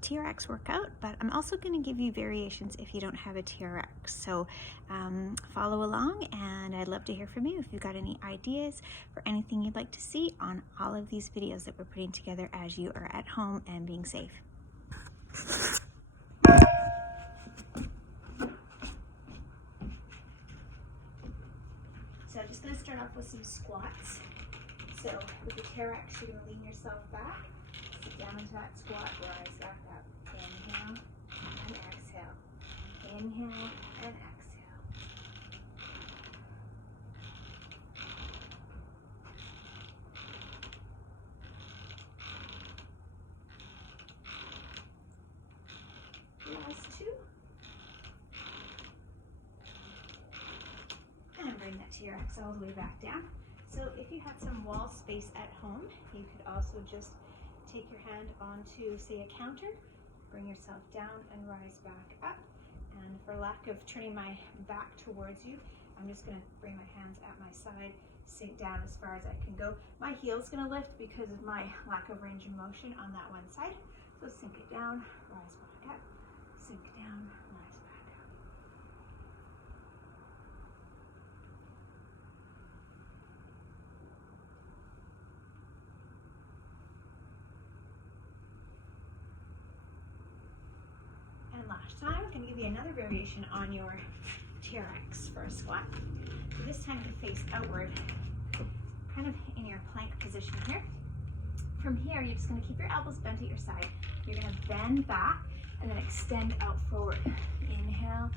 TRX workout, but I'm also going to give you variations if you don't have a TRX. So follow along, and I'd love to hear from you if you've got any ideas for anything you'd like to see on all of these videos that we're putting together as you are at home and being safe. So I'm just going to start off with some squats. So with the TRX, you're going to lean yourself back, sit down into that squat, rise back up. Inhale and exhale. Inhale and exhale. Last two. And bring that TRX all the way back down. So if you had some wall space at home, you could also just take your hand onto, say, a counter, bring yourself down and rise back up. And for lack of turning my back towards you, I'm just going to bring my hands at my side, sink down as far as I can go. My heel's going to lift because of my lack of range of motion on that one side. So sink it down, rise back up, sink down, rise back up. And last time, I'm going to give you another variation on your TRX for a squat. So this time you face outward, kind of in your plank position here. From here, you're just going to keep your elbows bent at your side. You're going to bend back and then extend out forward. Inhale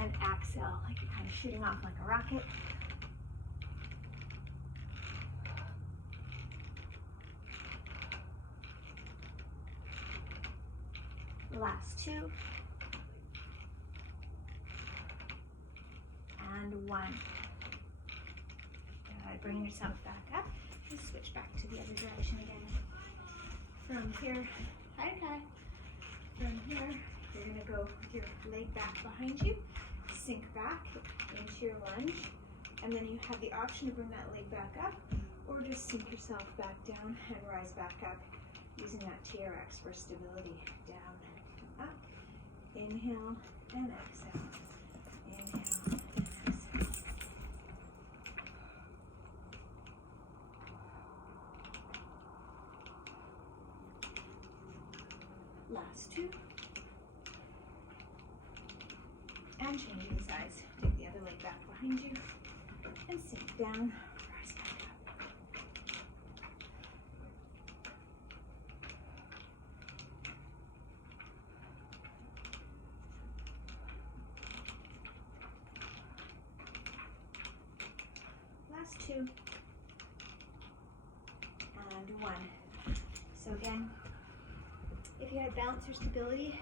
and exhale, like you're kind of shooting off like a rocket. Last two. And one. Bringing yourself back up. Just switch back to the other direction again. From here, hi. From here, you're going to go with your leg back behind you, sink back into your lunge, and then you have the option to bring that leg back up, or just sink yourself back down and rise back up using that TRX for stability. Down and up. Inhale and exhale. Inhale. Last two. And changing sides. Take the other leg back behind you and sink down, rise back up. Last two. And one. So again, if you had balance or stability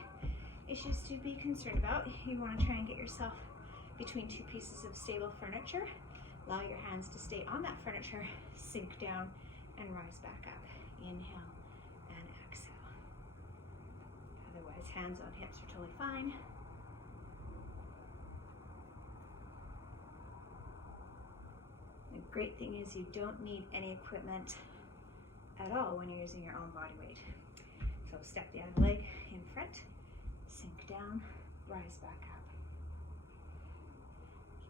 issues to be concerned about, you want to try and get yourself between two pieces of stable furniture. Allow your hands to stay on that furniture, sink down and rise back up. Inhale and exhale. Otherwise, hands on hips are totally fine. The great thing is you don't need any equipment at all when you're using your own body weight. So step the other leg in front, sink down, rise back up.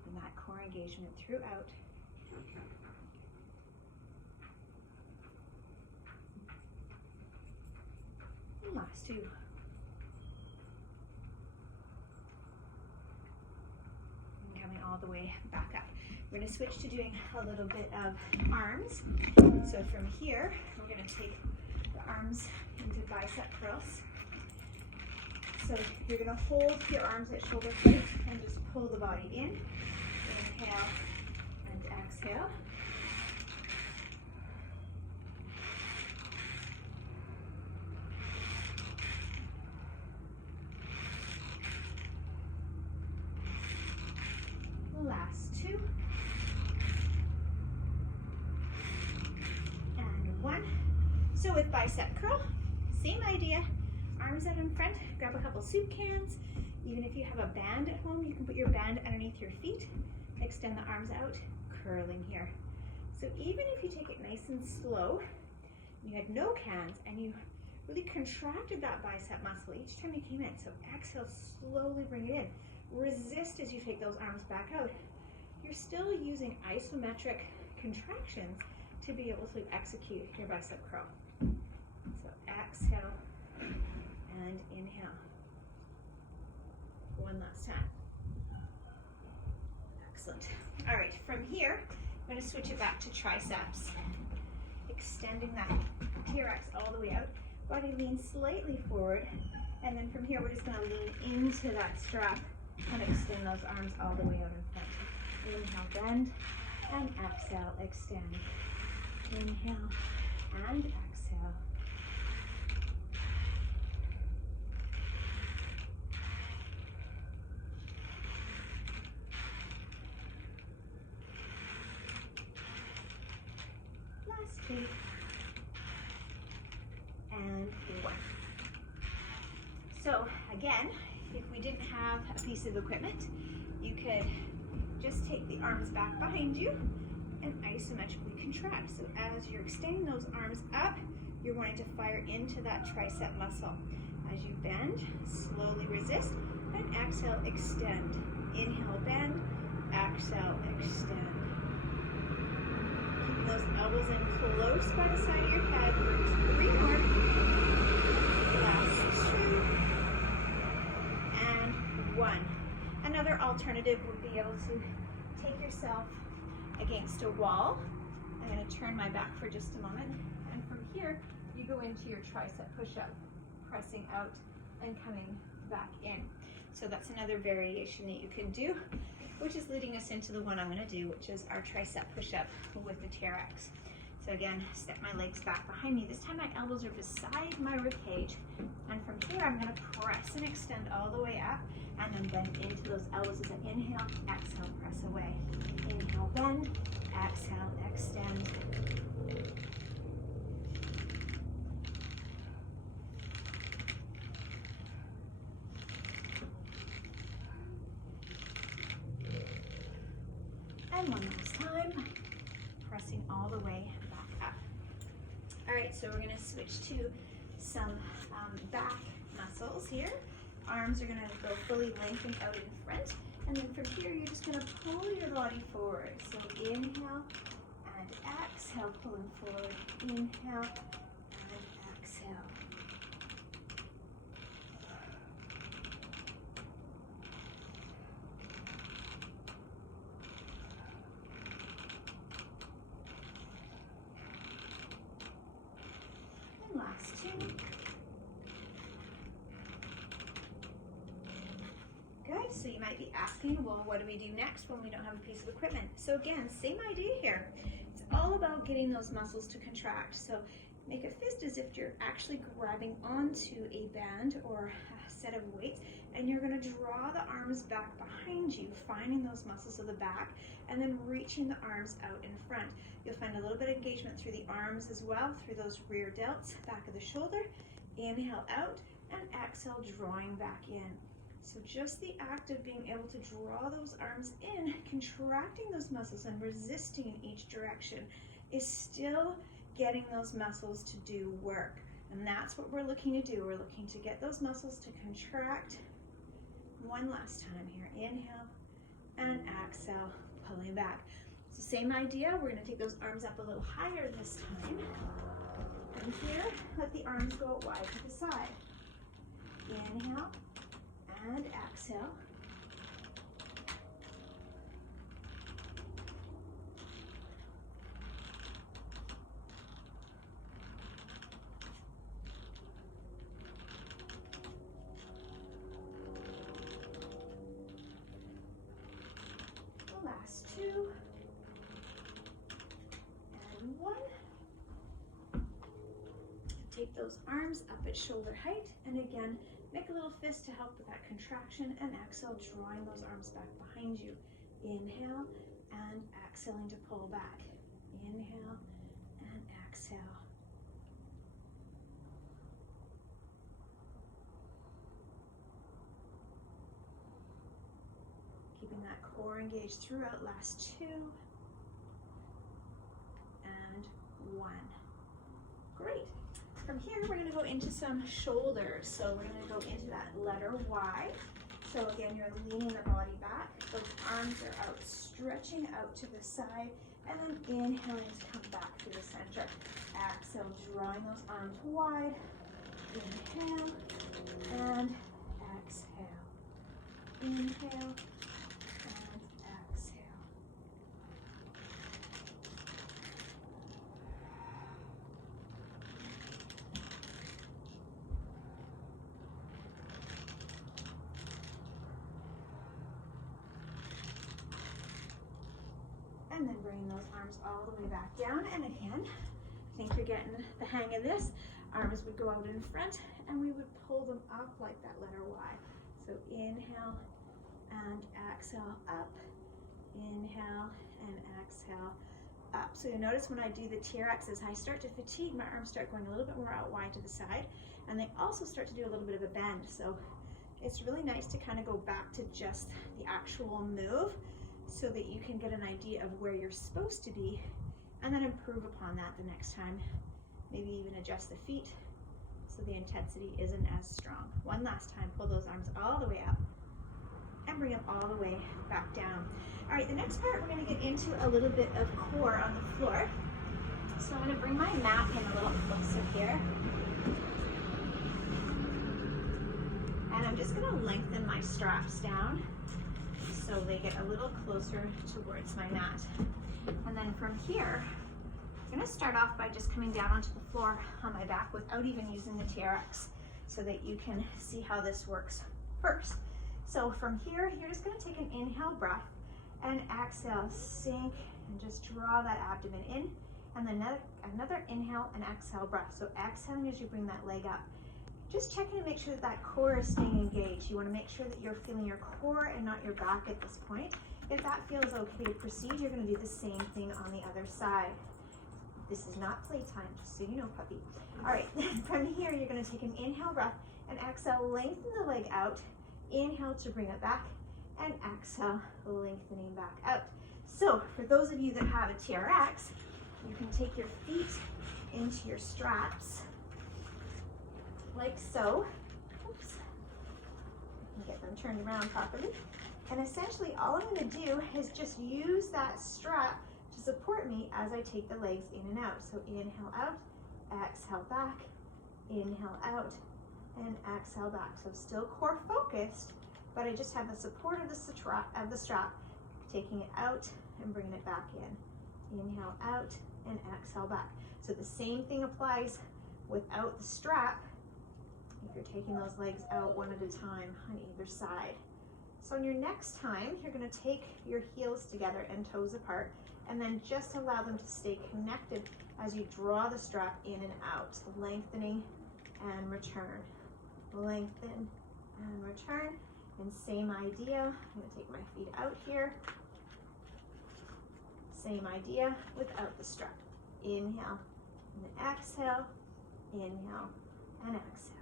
Keeping that core engagement throughout. And last two. And coming all the way back up. We're going to switch to doing a little bit of arms. So from here, we're going to take the arms into bicep curls. So you're going to hold your arms at shoulder height and just pull the body in. Inhale and exhale. Last two. And one. So with bicep curl, same idea. Arms out in front, grab a couple soup cans. Even if you have a band at home, you can put your band underneath your feet. Extend the arms out, curling here. So even if you take it nice and slow, you had no cans, and you really contracted that bicep muscle each time you came in. So exhale, slowly bring it in. Resist as you take those arms back out. You're still using isometric contractions to be able to execute your bicep curl. So exhale and inhale. One last time. Excellent. All right, from here, I'm going to switch it back to triceps. Extending that TRX all the way out. Body leans slightly forward, and then from here, we're just going to lean into that strap and extend those arms all the way out in front. Inhale, bend, and exhale, extend. Inhale, and exhale. Last two. And one. So again, if we didn't have a piece of equipment, you could just take the arms back behind you and isometrically contract. So as you're extending those arms up, you're wanting to fire into that tricep muscle. As you bend, slowly resist, and exhale, extend. Inhale, bend, exhale, extend. Keeping those elbows in close by the side of your head for 3 more. Last 2. And 1. Another alternative would be able to take yourself against a wall. I'm going to turn my back for just a moment. And from here, you go into your tricep push-up, pressing out and coming back in. So that's another variation that you can do, which is leading us into the one I'm going to do, which is our tricep push-up with the TRX. So again, step my legs back behind me. This time my elbows are beside my rib cage. And from here, I'm going to press and extend all the way up, and then bend into those elbows as I inhale, exhale, press away. Inhale, bend, exhale, extend. And one last time, pressing all the way back up. All right, so we're going to switch to some back muscles here. Arms are going to go fully lengthened out in front, and then from here you're just going to pull your body forward. So inhale and exhale, pulling forward. Inhale and exhale. And last 2. Good, so you might be asking, well, what do we do next when we don't have a piece of equipment? So again, same idea here. It's all about getting those muscles to contract. So make a fist as if you're actually grabbing onto a band or a set of weights, and you're going to draw the arms back behind you, finding those muscles of the back, and then reaching the arms out in front. You'll find a little bit of engagement through the arms as well, through those rear delts, back of the shoulder. Inhale out, and exhale, drawing back in. So just the act of being able to draw those arms in, contracting those muscles and resisting in each direction is still getting those muscles to do work. And that's what we're looking to do. We're looking to get those muscles to contract. One last time here. Inhale and exhale, pulling back. It's the same idea. We're going to take those arms up a little higher this time. And here, let the arms go out wide to the side. Inhale and exhale. The last 2. And 1. Take those arms up at shoulder height, and again, make a little fist to help with that contraction, and exhale, drawing those arms back behind you. Inhale and exhaling to pull back. Inhale and exhale. Keeping that core engaged throughout. Last 2 and 1. Great. from here, we're gonna go into some shoulders. So we're gonna go into that letter Y. So again, you're leaning the body back. Those arms are out, stretching out to the side, and then inhaling to come back to the center. Exhale, drawing those arms wide. Inhale, and exhale. Inhale, and exhale. And then bringing those arms all the way back down. And again, I think you're getting the hang of this. Arms would go out in front and we would pull them up like that letter Y. So inhale and exhale up. Inhale and exhale up. So you'll notice when I do the TRX, as I start to fatigue, my arms start going a little bit more out wide to the side, and they also start to do a little bit of a bend. So it's really nice to kind of go back to just the actual move so that you can get an idea of where you're supposed to be and then improve upon that the next time. Maybe even adjust the feet so the intensity isn't as strong. One last time, pull those arms all the way up and bring them all the way back down. All right, the next part we're gonna get into a little bit of core on the floor. So I'm gonna bring my mat in a little closer here. And I'm just gonna lengthen my straps down so they get a little closer towards my mat. And then from here, I'm gonna start off by just coming down onto the floor on my back without even using the TRX so that you can see how this works first. So from here, you're just gonna take an inhale breath and exhale, sink and just draw that abdomen in. And then another inhale and exhale breath. So exhaling as you bring that leg up. Just checking to make sure that that core is staying engaged. You wanna make sure that you're feeling your core and not your back at this point. If that feels okay to proceed, you're gonna do the same thing on the other side. This is not playtime, just so you know, puppy. All right, from here, you're gonna take an inhale breath and exhale, lengthen the leg out. Inhale to bring it back and exhale, lengthening back out. So for those of you that have a TRX, you can take your feet into your straps like so. Oops. I can get them turned around properly. And essentially all I'm gonna do is just use that strap to support me as I take the legs in and out. So inhale out, exhale back, inhale out, and exhale back. So still core focused, but I just have the support of the strap, taking it out and bringing it back in. Inhale out and exhale back. So the same thing applies without the strap if you're taking those legs out one at a time on either side. So on your next time, you're gonna take your heels together and toes apart, and then just allow them to stay connected as you draw the strap in and out, lengthening and return. Lengthen and return, and same idea. I'm gonna take my feet out here. Same idea without the strap. Inhale and then exhale, inhale and exhale.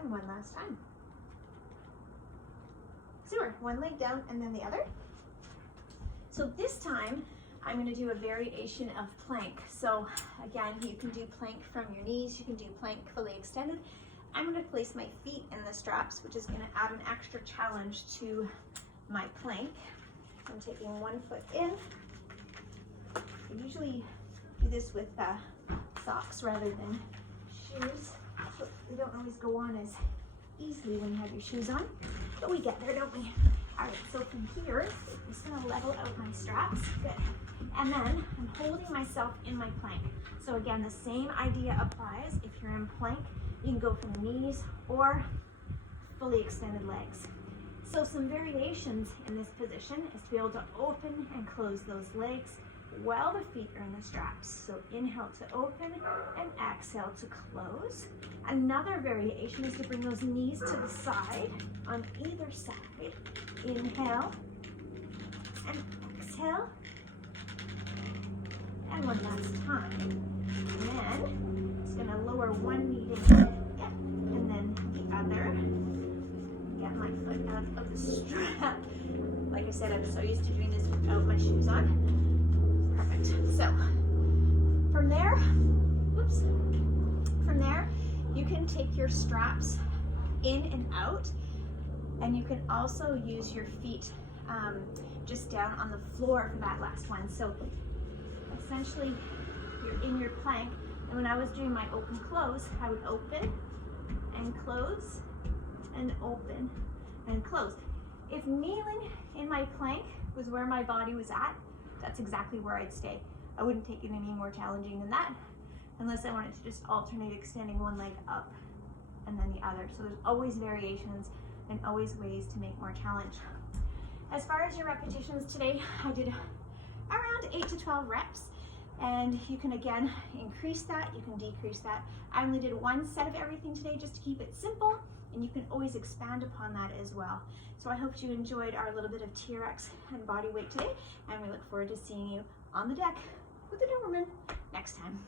And one last time. Super, one leg down and then the other. So this time, I'm gonna do a variation of plank. So again, you can do plank from your knees, you can do plank fully extended. I'm gonna place my feet in the straps, which is gonna add an extra challenge to my plank. I'm taking one foot in. I usually do this with socks rather than shoes. So they don't always go on as easily when you have your shoes on, but we get there, don't we? All right, so from here, I'm just gonna level out my straps, good. And then I'm holding myself in my plank. So again, the same idea applies. If you're in plank, you can go from knees or fully extended legs. So some variations in this position is to be able to open and close those legs while the feet are in the straps. So inhale to open and exhale to close. Another variation is to bring those knees to the side on either side. Inhale and exhale. And one last time. And then it's gonna lower one knee down, and then the other. Get my foot out of the strap. Like I said, I'm so used to doing this without my shoes on. Perfect. So From there, whoops, from there, you can take your straps in and out, and you can also use your feet just down on the floor for that last one. So essentially, you're in your plank, and when I was doing my open close, I would open and close and open and close. If kneeling in my plank was where my body was at, that's exactly where I'd stay. I wouldn't take it any more challenging than that, unless I wanted to just alternate extending one leg up and then the other. So there's always variations and always ways to make more challenge. As far as your repetitions today, I did around 8 to 12 reps, and you can again increase that, you can decrease that. I only did one set of everything today just to keep it simple, and you can always expand upon that as well. So I hope you enjoyed our little bit of TRX and body weight today, and we look forward to seeing you on the deck with the Doberman next time.